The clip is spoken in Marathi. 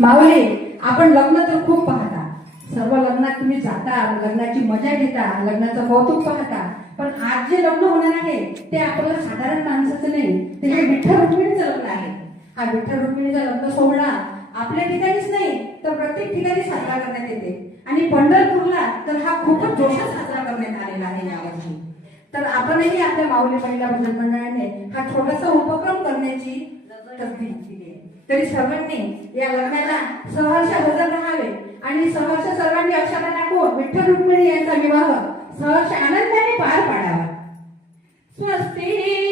माऊली, आपण लग्न तर खूप पाहता, सर्व लग्नात तुम्ही जाता, लग्नाची मजा घेता, लग्नाचं कौतुक पाहता, पण आज जे लग्न होणार आहे ते आपल्याला साधारण माणसाचं नाही, ते विठ्ठल रुक्मिणीचं लग्न आहे. हा विठ्ठल रुक्मिणीचा लग्न सोहळा आपल्या ठिकाणीच नाही तर प्रत्येक ठिकाणी साजरा करण्यात येते आणि पंढरपूरला तर हा खूपच जोशात साजरा करण्यात आलेला आहे यावर्षी. तर आपणही आपल्या माऊली महिला भजन मंडळाने हा छोटासा उपक्रम करण्याची तसदी केली आहे. तरी सर्वांनी या लग्नाला सहर्ष हजर राहावे आणि सहर्ष सर्वांनी अक्षता टाकून विठ्ठल रुक्मिणी यांचा विवाह सहर्ष आनंदाने पार पाडावा. स्वस्ती